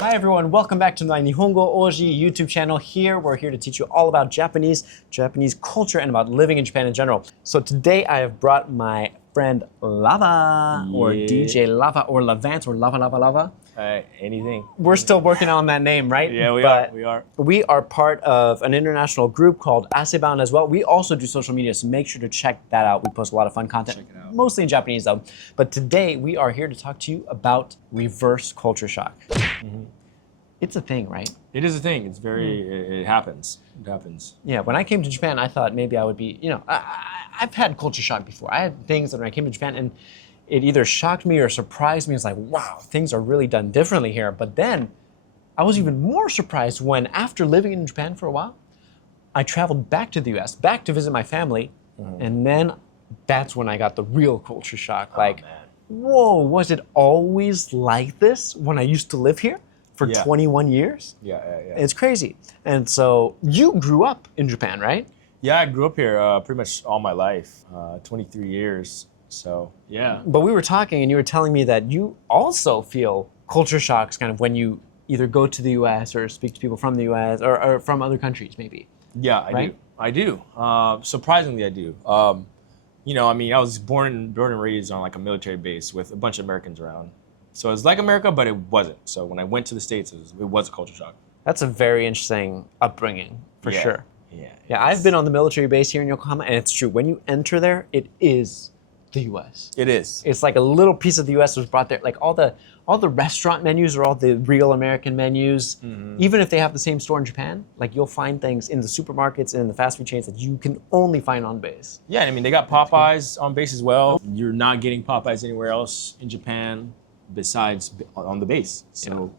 Hi everyone, welcome back to my Nihongo Oji YouTube channel. We're here to teach you all about Japanese culture, and about living in Japan in general. So today I have brought my friend Lava, or DJ Lava, or Lavance, or Lava. Anything. We're still working on that name, right? Yeah, we are. We are part of an international group called Asebound as well. We also do social media, so make sure to check that out. We post a lot of fun content, mostly in Japanese though. But today we are here to talk to you about reverse culture shock. It's a thing, right? It is a thing. It's very, it happens. It happens. Yeah, when I came to Japan, I thought maybe I would be, I've had culture shock before. I had things that when I came to Japan, and it either shocked me or surprised me. It's like, wow, things are really done differently here. But then I was even more surprised when, after living in Japan for a while, I traveled back to the US, back to visit my family. And then that's when I got the real culture shock. Like, whoa, was it always like this when I used to live here for 21 years? Yeah. It's crazy. And so you grew up in Japan, right? Yeah, I grew up here pretty much all my life, 23 years. So, yeah. But we were talking and you were telling me that you also feel culture shocks kind of when you either go to the US or speak to people from the US or from other countries maybe. Yeah, I do. Surprisingly, I do. I was born and raised on like a military base with a bunch of Americans around. So it's like America, but it wasn't. So when I went to the States, it was a culture shock. That's a very interesting upbringing, for sure. Yeah, I've been on the military base here in Yokohama, and it's true. When you enter there, it is the U.S. It is. It's like a little piece of the U.S. was brought there. Like all the restaurant menus are all the real American menus. Even if they have the same store in Japan, like you'll find things in the supermarkets and in the fast food chains that you can only find on base. Yeah, I mean, they got Popeyes on base as well. You're not getting Popeyes anywhere else in Japan besides on the base. So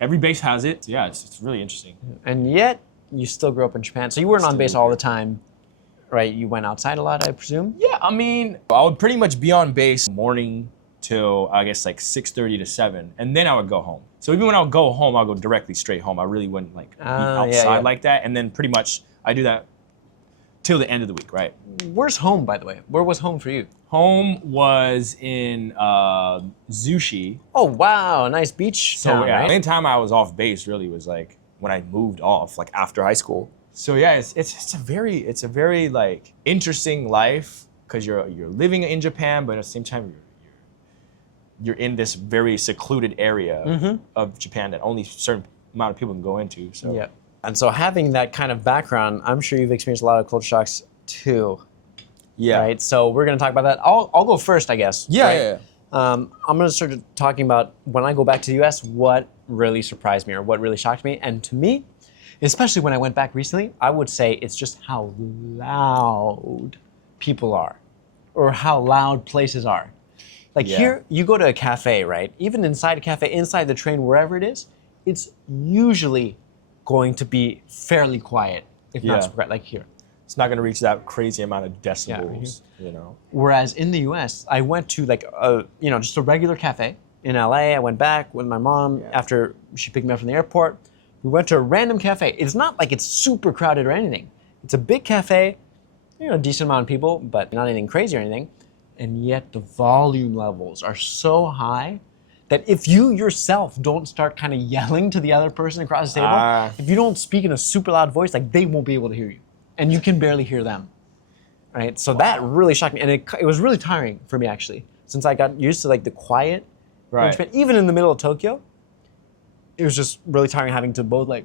every base has it. Yeah, it's really interesting. And yet, you still grew up in Japan. So you weren't on base all the time, right? You went outside a lot, I presume? Yeah, I mean, I would pretty much be on base morning till, I guess, like 6:30 to 7. And then I would go home. So even when I would go home, I would go directly straight home. I really wouldn't like be outside like that. And then pretty much I do that till the end of the week, right? Where's home, by the way? Where was home for you? Home was in Zushi. Oh, wow, nice beach town, So yeah, right? the only time I was off base really was like when I moved off, like after high school. So yeah, it's a very like interesting life because you're living in Japan, but at the same time you're in this very secluded area of Japan that only a certain amount of people can go into. So yeah. And so having that kind of background, I'm sure you've experienced a lot of culture shocks too. Yeah. Right. So we're gonna talk about that. I'll go first, I guess. Yeah. Right? Yeah. I'm gonna start talking about when I go back to the U.S. what really surprised me or what really shocked me, and to me, especially when I went back recently, I would say it's just how loud people are, or how loud places are. Like here, you go to a cafe, right? Even inside a cafe, inside the train, wherever it is, it's usually going to be fairly quiet, if not super quiet, like here. It's not going to reach that crazy amount of decibels, Whereas in the U.S., I went to like just a regular cafe in L.A. I went back with my mom after she picked me up from the airport. We went to a random cafe. It's not like it's super crowded or anything. It's a big cafe, a decent amount of people, but not anything crazy or anything. And yet the volume levels are so high that if you yourself don't start kind of yelling to the other person across the table, if you don't speak in a super loud voice, like they won't be able to hear you. And you can barely hear them, right? So that really shocked me, and it was really tiring for me actually, since I got used to like the quiet. Right. Even in the middle of Tokyo, it was just really tiring having to both like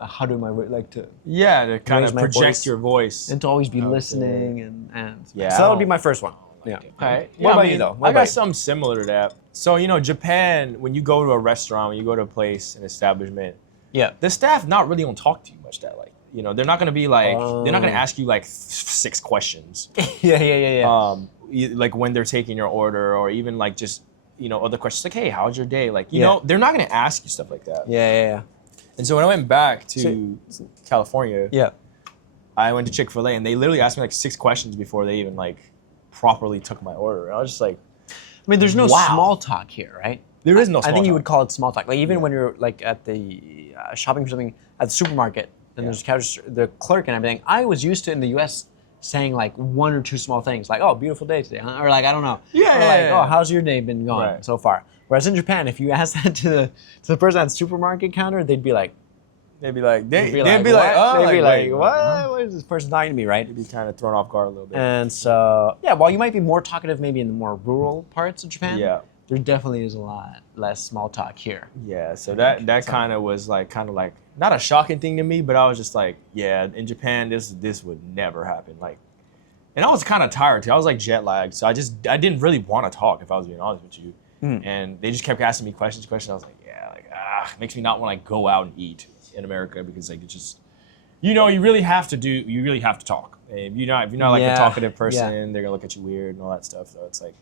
how do I like to kind of project your voice and to always be listening and so that would be my first one. Yeah. Okay. What about you though? I got something similar to that. So Japan, when you go to a restaurant, when you go to a place, an establishment, the staff not really gonna talk to you much. That like. They're not gonna be like, they're not gonna ask you like 6 questions. Like when they're taking your order, or even like just, other questions like, hey, how's your day? Like, they're not gonna ask you stuff like that. Yeah. And so when I went back to California, I went to Chick-fil-A and they literally asked me like 6 questions before they even like properly took my order. And I was just like, I mean, there's no small talk here, right? There is no small talk. I think you would call it small talk. Like even when you're like at the shopping for something at the supermarket, and there's the clerk and everything. I was used to in the U.S. saying like 1 or 2 small things, like "Oh, beautiful day today," or like I don't know, oh, how's your day been going so far? Whereas in Japan, if you ask that to the person at the supermarket counter, they'd be like, They'd be like, "What?" They'd be like, what is this person talking to me, right? They'd be kind of thrown off guard a little bit. And so, yeah, while you might be more talkative maybe in the more rural parts of Japan, Yeah. there definitely is a lot less small talk here. Yeah, so that kind of was like not a shocking thing to me, but I was just like, yeah, in Japan this would never happen. Like, and I was kind of tired too. I was like jet lagged, so I didn't really want to talk if I was being honest with you. And they just kept asking me questions. I was like, yeah, like makes me not want to like go out and eat in America because like it's just, you really have to talk. If you're not like a talkative person, they're gonna look at you weird and all that stuff. So it's like.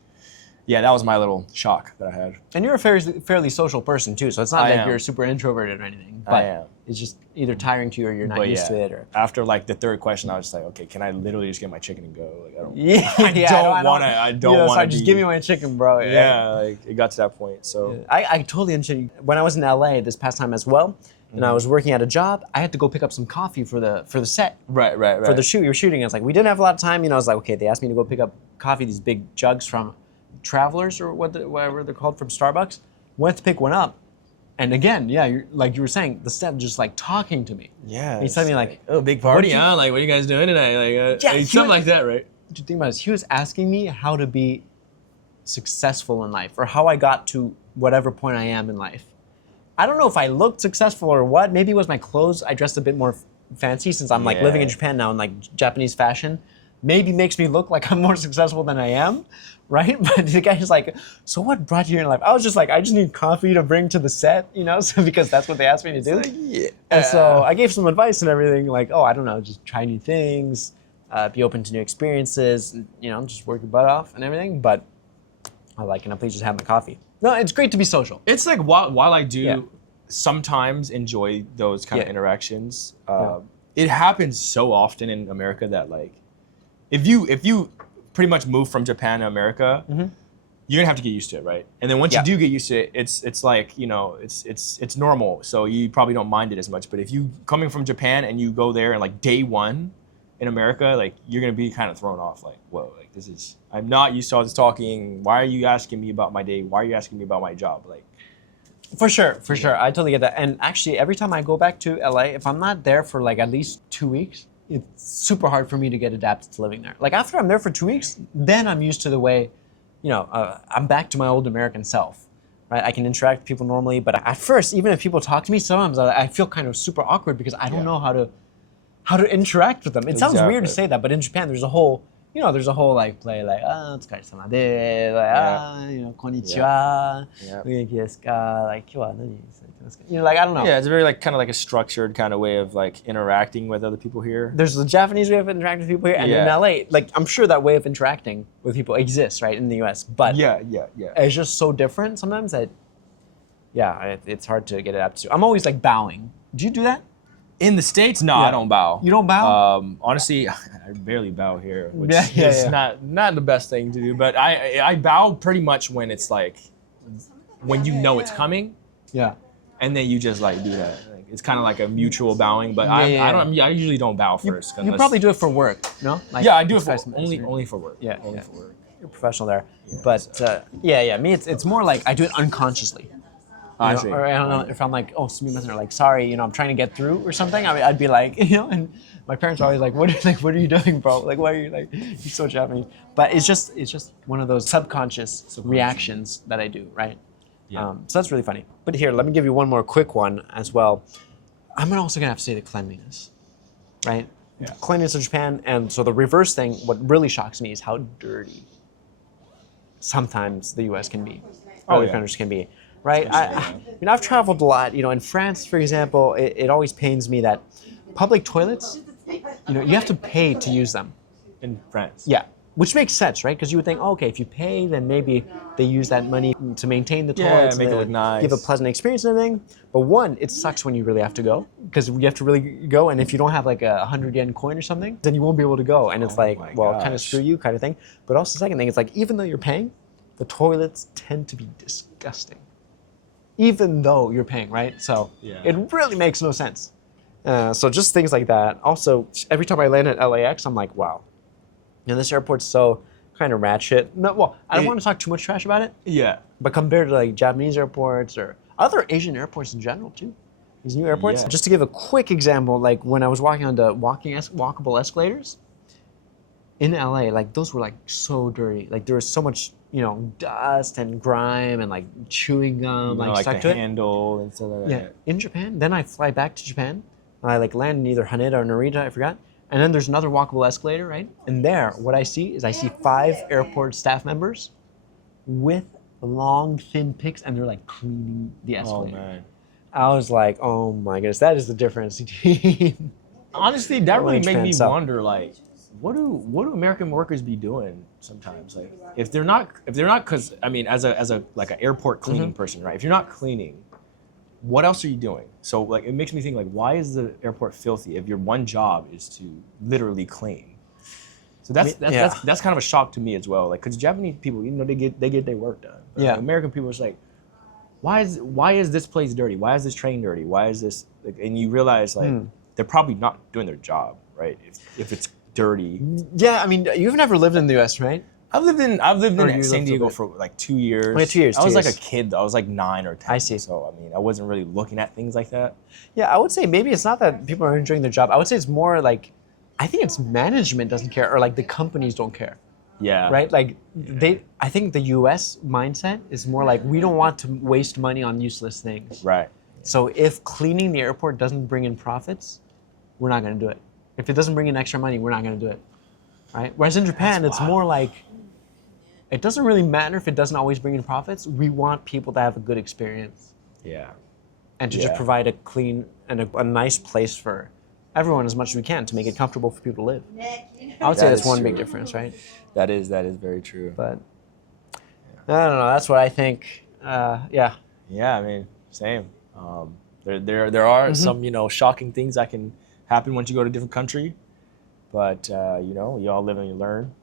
Yeah, that was my little shock that I had. And you're a fairly social person too, so it's not like am. you're super introverted or anything. But I am. it's just either tiring to you or you're not used to it. Or After like the third question, I was just like, okay, can I literally just get my chicken and go? Like, I don't. I don't want to. Just give me my chicken, bro. Yeah, like it got to that point. So I totally understand. When I was in LA this past time as well, and I was working at a job, I had to go pick up some coffee for the set. Right. For the shoot we were shooting. I was like, we didn't have a lot of time. I was like, okay, they asked me to go pick up coffee, these big jugs from Travelers or whatever they're called from Starbucks. Went to pick one up, and again, like you were saying, the set just like talking to me. Yeah. He's telling me like, oh, big party, huh? Like, what are you guys doing tonight? Like, something like that, right? What you think about this? He was asking me how to be successful in life or how I got to whatever point I am in life. I don't know if I looked successful or what. Maybe it was my clothes. I dressed a bit more fancy since I'm like living in Japan now in like Japanese fashion. Maybe makes me look like I'm more successful than I am, right? But the guy's like, so what brought you here in life? I was just like, I just need coffee to bring to the set, so because that's what they asked me to do. Like, And so I gave some advice and everything, like, oh, I don't know, just try new things, be open to new experiences, just work your butt off and everything. But I like, please just have my coffee. No, it's great to be social. It's like while I do sometimes enjoy those kind of interactions, it happens so often in America that like, if you pretty much move from Japan to America, you're gonna have to get used to it, right? And then once you do get used to it, it's like it's normal, so you probably don't mind it as much. But if you coming from Japan and you go there and like day one in America, like you're gonna be kind of thrown off, like whoa, like I'm not used to all this talking. Why are you asking me about my day? Why are you asking me about my job? Like. For sure. I totally get that. And actually, every time I go back to LA, if I'm not there for like at least 2 weeks, it's super hard for me to get adapted to living there. Like after I'm there for 2 weeks, then I'm used to the way, I'm back to my old American self, right? I can interact with people normally, but at first, even if people talk to me, sometimes I feel kind of super awkward because I don't know how to interact with them. It sounds weird to say that, but in Japan, there's a whole like play like otsukaresama de, like konnichiwa, genki desu ka, like kyou wa nani saite masu ka? Like I don't know. Yeah, it's very like kind of like a structured kind of way of like interacting with other people here. There's the Japanese way of interacting with people here, and in LA, like I'm sure that way of interacting with people exists, right, in the US. But it's just so different sometimes that it's hard to get adapted to. I'm always like bowing. Do you do that? In the States, no, I don't bow. You don't bow? Honestly, I barely bow here, which is not the best thing to do. But I bow pretty much when it's like, when you know it's coming. Yeah. And then you just like do that. Like, it's kind of like a mutual bowing, but I usually don't bow first. You probably do it for work, no? Like, I do it for only for work. Yeah. Only for work. You're a professional there. But me, it's more like I do it unconsciously. Or I don't know if I'm like, oh, sumimasen, or like, sorry, I'm trying to get through or something. I mean, I'd be like, and my parents are always like, what are you doing, bro? Like, why are you like, you're so Japanese? But it's just one of those subconscious reactions that I do, right? Yeah. So that's really funny. But here, let me give you one more quick one as well. I'm also gonna have to say the cleanliness, right? Yeah. Cleanliness of Japan, and so the reverse thing, what really shocks me is how dirty sometimes the U.S. can be, other countries can be. Right, I've traveled a lot. In France, for example, it always pains me that public toilets, you have to pay to use them. In France. Yeah, which makes sense, right? Because you would think, okay, if you pay, then maybe they use that money to maintain the toilets, make it look nice, give a pleasant experience and everything. But one, it sucks when you really have to go because you have to really go, and if you don't have like a 100 yen coin or something, then you won't be able to go, and it's like, well, kind of screw you, kind of thing. But also, second thing, it's like even though you're paying, the toilets tend to be disgusting. Even though you're paying, right? So it really makes no sense. So just things like that. Also, every time I land at LAX, I'm like, wow, this airport's so kind of ratchet. No, well, I don't want to talk too much trash about it, Yeah. but compared to like Japanese airports or other Asian airports in general too, these new airports. Yeah. Just to give a quick example, like when I was walking on the walkable escalators in LA, like those were like so dirty. Like there was so much, dust and grime and like chewing gum, like stuck the to it. handle and stuff like Yeah, that. in Japan. Then I fly back to Japan. I like land in either Haneda or Narita, I forgot. And then there's another walkable escalator, right? And there, what I see is 5 airport staff members with long, thin picks, and they're like cleaning the Oh escalator. man. I was like, oh my goodness, that is the difference between. Honestly, that really made Japan, me so. wonder, like, what do American workers be doing sometimes? Like, if they're not, because I mean, as a like an airport cleaning person, right? If you're not cleaning, what else are you doing? So like, it makes me think like, why is the airport filthy if your one job is to literally clean? So that's kind of a shock to me as well. Like, because Japanese people, they get their work done. But Yeah. American people are just like, why is this place dirty? Why is this train dirty? Why is this? Like, and you realize like they're probably not doing their job, right? If it's dirty. Yeah, I mean, you've never lived in the U.S., right? I've lived in you San lived Diego a bit. for like 2 years. Okay, 2 years, I 2 was like years. a kid though. I was like 9 or 10. I see. So I mean, I wasn't really looking at things like that. Yeah, I would say maybe it's not that people are enjoying their job. I would say it's more like, I think it's management doesn't care, or like the companies don't care. Yeah. Right? Like I think the US mindset is more like we don't want to waste money on useless things. Right. So if cleaning the airport doesn't bring in profits, we're not going to do it. If it doesn't bring in extra money, we're not going to do it. Right? Whereas in Japan, it's more like it doesn't really matter if it doesn't always bring in profits. We want people to have a good experience Yeah. and to just provide a clean and a nice place for everyone as much as we can to make it comfortable for people to live. I would say That that's is one true. big difference, right? That is very true. But I don't know. That's what I think. Yeah. Yeah, I mean, same. There are some shocking things that can happen once you go to a different country, but you all live and you learn.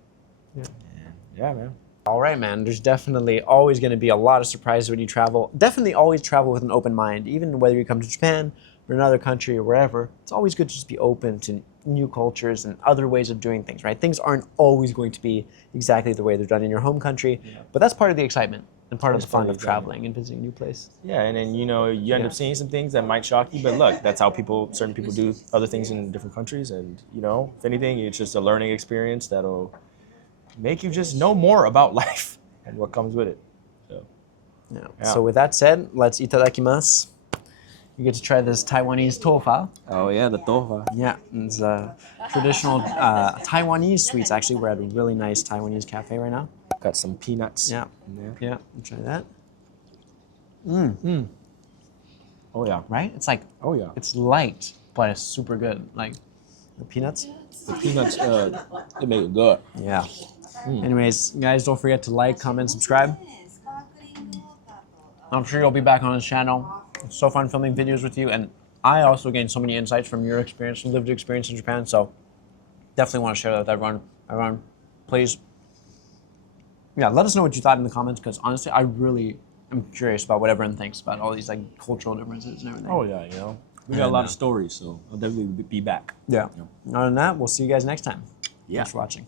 Yeah. And, yeah, man. All right, man. There's definitely always going to be a lot of surprises when you travel. Definitely always travel with an open mind, even whether you come to Japan or another country or wherever. It's always good to just be open to new cultures and other ways of doing things, right? Things aren't always going to be exactly the way they're done in your home country, but that's part of the excitement and part of the fun of traveling and visiting new places. Yeah, and then you end up seeing some things that might shock you, but look, that's how certain people do other things in different countries, and if anything, it's just a learning experience that'll make you just know more about life and what comes with it. So, Yeah. So with that said, let's itadakimasu. You get to try this Taiwanese tofa. oh yeah, the tofa. Yeah, it's traditional Taiwanese sweets. Actually, we're at a really nice Taiwanese cafe right now. Got some peanuts. Yeah, in there. yeah. Try that. Oh yeah. Right? It's like Oh yeah. it's light, but it's super good. Like the peanuts. The peanuts, they make it good. Yeah. Anyways, guys, don't forget to like, comment, subscribe. I'm sure you'll be back on this channel. It's so fun filming videos with you, and I also gained so many insights from your experience, lived experience in Japan. So definitely want to share that with everyone. Everyone, please. Yeah, let us know what you thought in the comments, because honestly, I really am curious about what everyone thinks about all these like cultural differences and everything. Oh yeah, we got a lot of stories, so I'll definitely be back. Yeah. Other than that, we'll see you guys next time. Yeah. Thanks for watching.